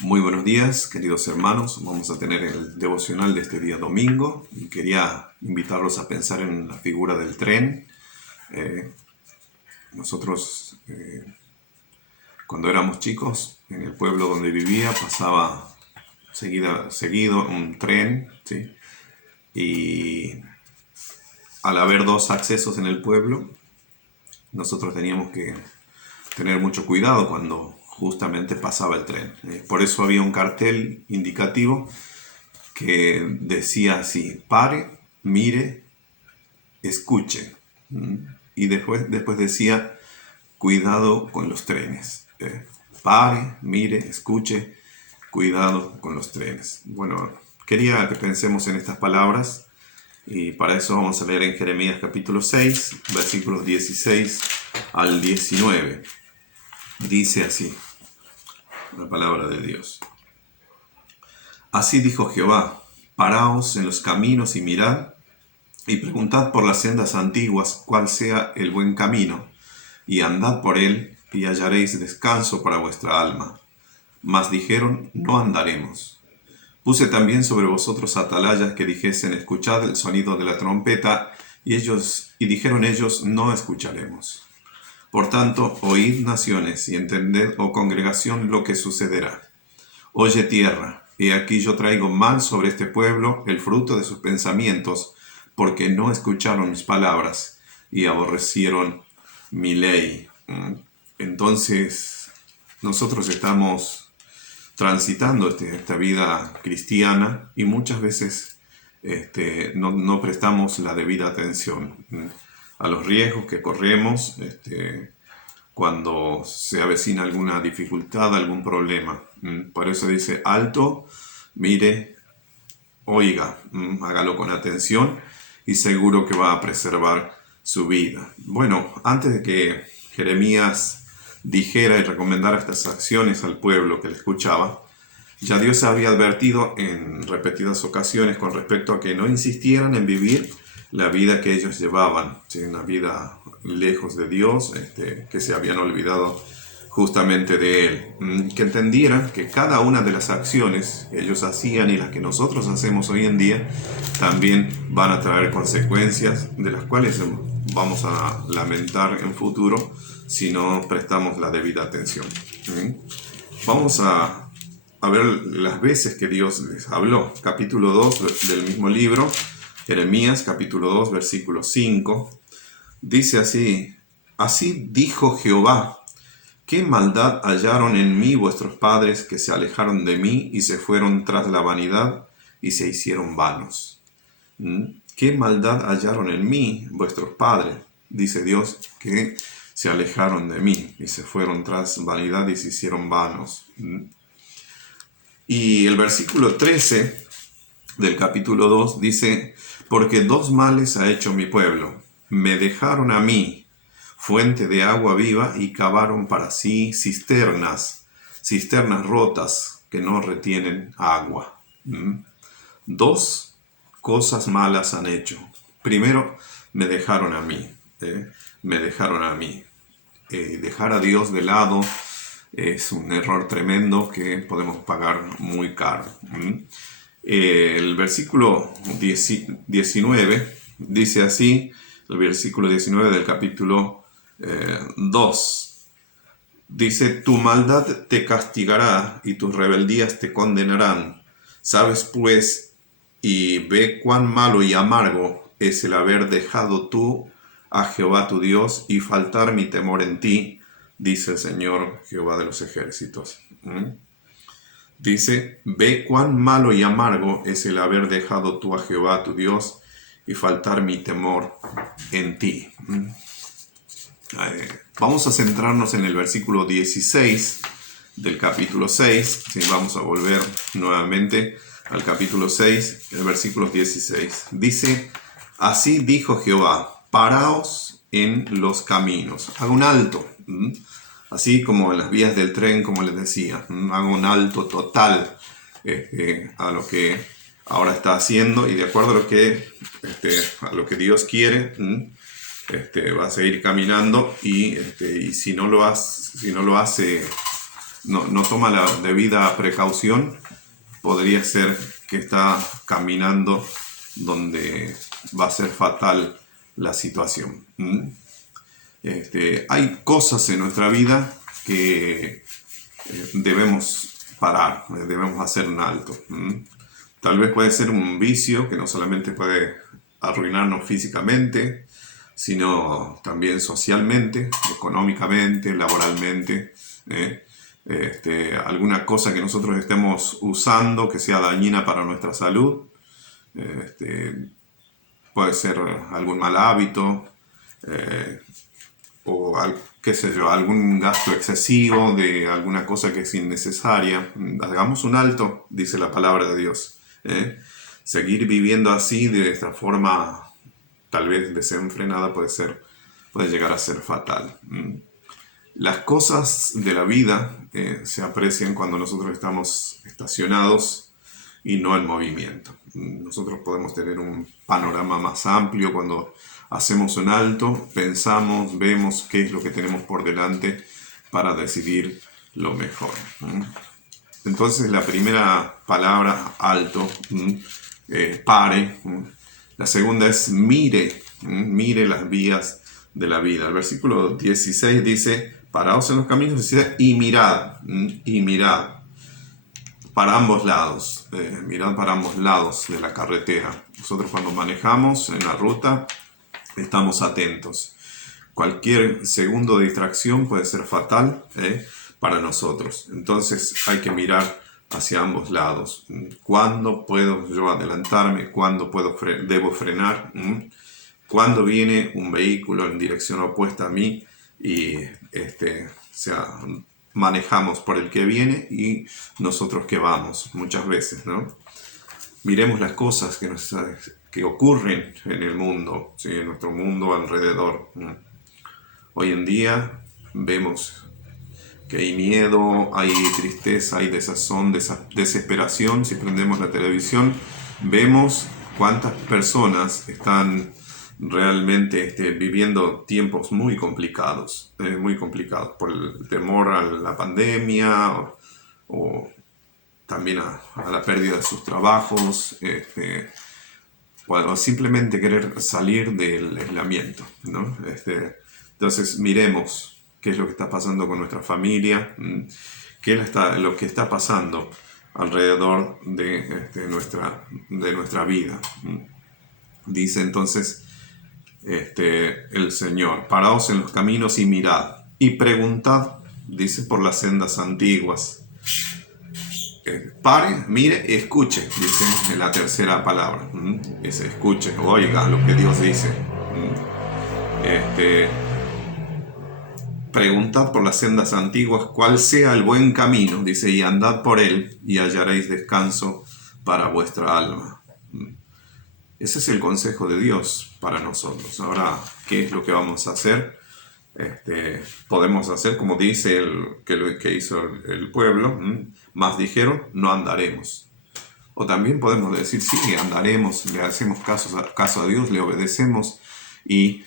Muy buenos días, queridos hermanos. Vamos a tener el devocional de este día domingo y quería invitarlos a pensar en la figura del tren. Nosotros, cuando éramos chicos, en el pueblo donde vivía, pasaba seguido un tren, ¿sí? Y al haber dos accesos en el pueblo, nosotros teníamos que tener mucho cuidado cuando justamente pasaba el tren. Por eso había un cartel indicativo que decía así: pare, mire, escuche. Y después decía: cuidado con los trenes. Pare, mire, escuche, cuidado con los trenes. Bueno, quería que pensemos en estas palabras y para eso vamos a leer en Jeremías capítulo 6, versículos 16 al 19. Dice así la palabra de Dios: Así dijo Jehová: paraos en los caminos y mirad, y preguntad por las sendas antiguas cuál sea el buen camino, y andad por él, y hallaréis descanso para vuestra alma. Mas dijeron: no andaremos. Puse también sobre vosotros atalayas que dijesen: escuchad el sonido de la trompeta, y dijeron ellos: no escucharemos. Por tanto, oíd naciones, y entended, oh congregación, lo que sucederá. Oye tierra, he aquí yo traigo mal sobre este pueblo, el fruto de sus pensamientos, porque no escucharon mis palabras y aborrecieron mi ley. Entonces, nosotros estamos transitando esta vida cristiana y muchas veces no prestamos la debida atención a los riesgos que corremos cuando se avecina alguna dificultad, algún problema. Por eso dice: alto, mire, oiga, hágalo con atención y seguro que va a preservar su vida. Bueno, antes de que Jeremías dijera y recomendara estas acciones al pueblo que le escuchaba, ya Dios había advertido en repetidas ocasiones con respecto a que no insistieran en vivir la vida que ellos llevaban, ¿sí? Una vida lejos de Dios, que se habían olvidado justamente de Él. Que entendieran que cada una de las acciones que ellos hacían y las que nosotros hacemos hoy en día también van a traer consecuencias de las cuales vamos a lamentar en futuro si no prestamos la debida atención. Vamos a ver las veces que Dios les habló. Capítulo 2 del mismo libro, Jeremías, capítulo 2, versículo 5. Dice así: así dijo Jehová, ¿qué maldad hallaron en mí vuestros padres, que se alejaron de mí y se fueron tras la vanidad y se hicieron vanos? ¿Qué maldad hallaron en mí vuestros padres? Dice Dios, que se alejaron de mí y se fueron tras vanidad y se hicieron vanos. Y el versículo 13 del capítulo 2 dice: porque dos males ha hecho mi pueblo. Me dejaron a mí, fuente de agua viva, y cavaron para sí cisternas rotas que no retienen agua. Dos cosas malas han hecho. Primero, me dejaron a mí. Me dejaron a mí. Dejar a Dios de lado es un error tremendo que podemos pagar muy caro. El versículo 19 dice así, el versículo 19 del capítulo 2. Dice: tu maldad te castigará y tus rebeldías te condenarán. Sabes pues y ve cuán malo y amargo es el haber dejado tú a Jehová tu Dios y faltar mi temor en ti, dice el Señor Jehová de los ejércitos. Dice: ve cuán malo y amargo es el haber dejado tú a Jehová tu Dios y faltar mi temor en ti. Vamos a centrarnos en el versículo 16 del capítulo 6. ¿Sí? Vamos a volver nuevamente al capítulo 6, el versículo 16. Dice: así dijo Jehová, paraos en los caminos. Haga un alto. Así como en las vías del tren, como les decía, haga un alto total a lo que ahora está haciendo, y de acuerdo a lo que Dios quiere, va a seguir caminando, y si no lo hace no toma la debida precaución, podría ser que está caminando donde va a ser fatal la situación. Hay cosas en nuestra vida que debemos parar, debemos hacer un alto. Tal vez puede ser un vicio que no solamente puede arruinarnos físicamente, sino también socialmente, económicamente, laboralmente. Alguna cosa que nosotros estemos usando que sea dañina para nuestra salud. Puede ser algún mal hábito, o qué sé yo, algún gasto excesivo de alguna cosa que es innecesaria. Hagamos un alto, dice la palabra de Dios. Seguir viviendo así de esta forma tal vez desenfrenada puede llegar a ser fatal. Las cosas de la vida se aprecian cuando nosotros estamos estacionados y no en movimiento. Nosotros podemos tener un panorama más amplio cuando hacemos un alto, pensamos, vemos qué es lo que tenemos por delante para decidir lo mejor. Entonces la primera palabra, alto, pare. La segunda es mire, mire las vías de la vida. El versículo 16 dice, paraos en los caminos y mirad para ambos lados, mirad para ambos lados de la carretera. Nosotros cuando manejamos en la ruta estamos atentos. Cualquier segundo de distracción puede ser fatal para nosotros. Entonces hay que mirar hacia ambos lados. ¿Cuándo puedo yo adelantarme? ¿Cuándo debo frenar? ¿Cuándo viene un vehículo en dirección opuesta a mí y manejamos por el que viene y nosotros que vamos muchas veces, ¿no? Miremos las cosas que ocurren en el mundo, ¿sí? En nuestro mundo alrededor. Hoy en día vemos que hay miedo, hay tristeza, hay desazón, desesperación. Si prendemos la televisión, vemos cuántas personas están realmente viviendo tiempos muy complicados por el temor a la pandemia o también a la pérdida de sus trabajos, o simplemente querer salir del aislamiento, ¿no? Entonces miremos qué es lo que está pasando con nuestra familia, qué es lo que está pasando alrededor de nuestra vida. Dice entonces el Señor, paraos en los caminos y mirad, y preguntad, dice, por las sendas antiguas. Pare, mire, escuche, dice en la tercera palabra. Dice, escuche, oiga lo que Dios dice. Preguntad por las sendas antiguas cuál sea el buen camino, dice, y andad por él y hallaréis descanso para vuestra alma. Ese es el consejo de Dios para nosotros. Ahora, ¿qué es lo que vamos a hacer? Podemos hacer como dice que hizo el pueblo, más dijeron, no andaremos. O también podemos decir, sí, andaremos, le hacemos caso a Dios, le obedecemos y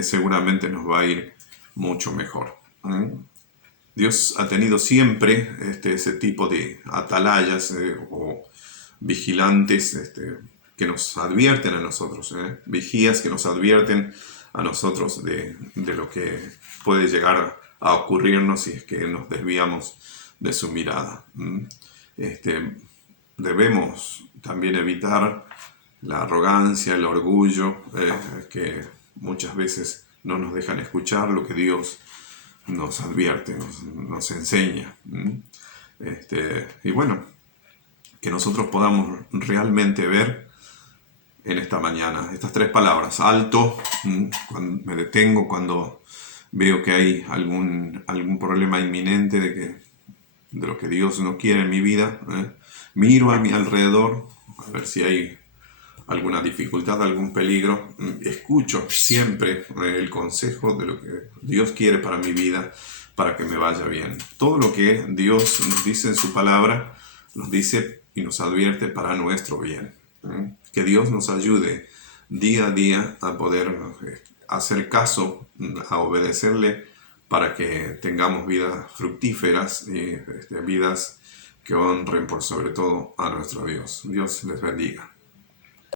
seguramente nos va a ir mucho mejor. Dios ha tenido siempre ese tipo de atalayas o vigilantes que nos advierten a nosotros, vigías que nos advierten a nosotros de lo que puede llegar a ocurrirnos si es que nos desviamos de su mirada. Debemos también evitar la arrogancia, el orgullo, que muchas veces no nos dejan escuchar lo que Dios nos advierte, nos enseña. Y bueno, que nosotros podamos realmente ver en esta mañana estas tres palabras: alto, cuando me detengo, cuando veo que hay algún problema inminente de lo que Dios no quiere en mi vida, miro a mi alrededor a ver si hay alguna dificultad, algún peligro, escucho siempre el consejo de lo que Dios quiere para mi vida, para que me vaya bien. Todo lo que Dios nos dice en su palabra, nos dice y nos advierte para nuestro bien. Que Dios nos ayude día a día a poder hacer caso, a obedecerle para que tengamos vidas fructíferas y vidas que honren por sobre todo a nuestro Dios. Dios les bendiga.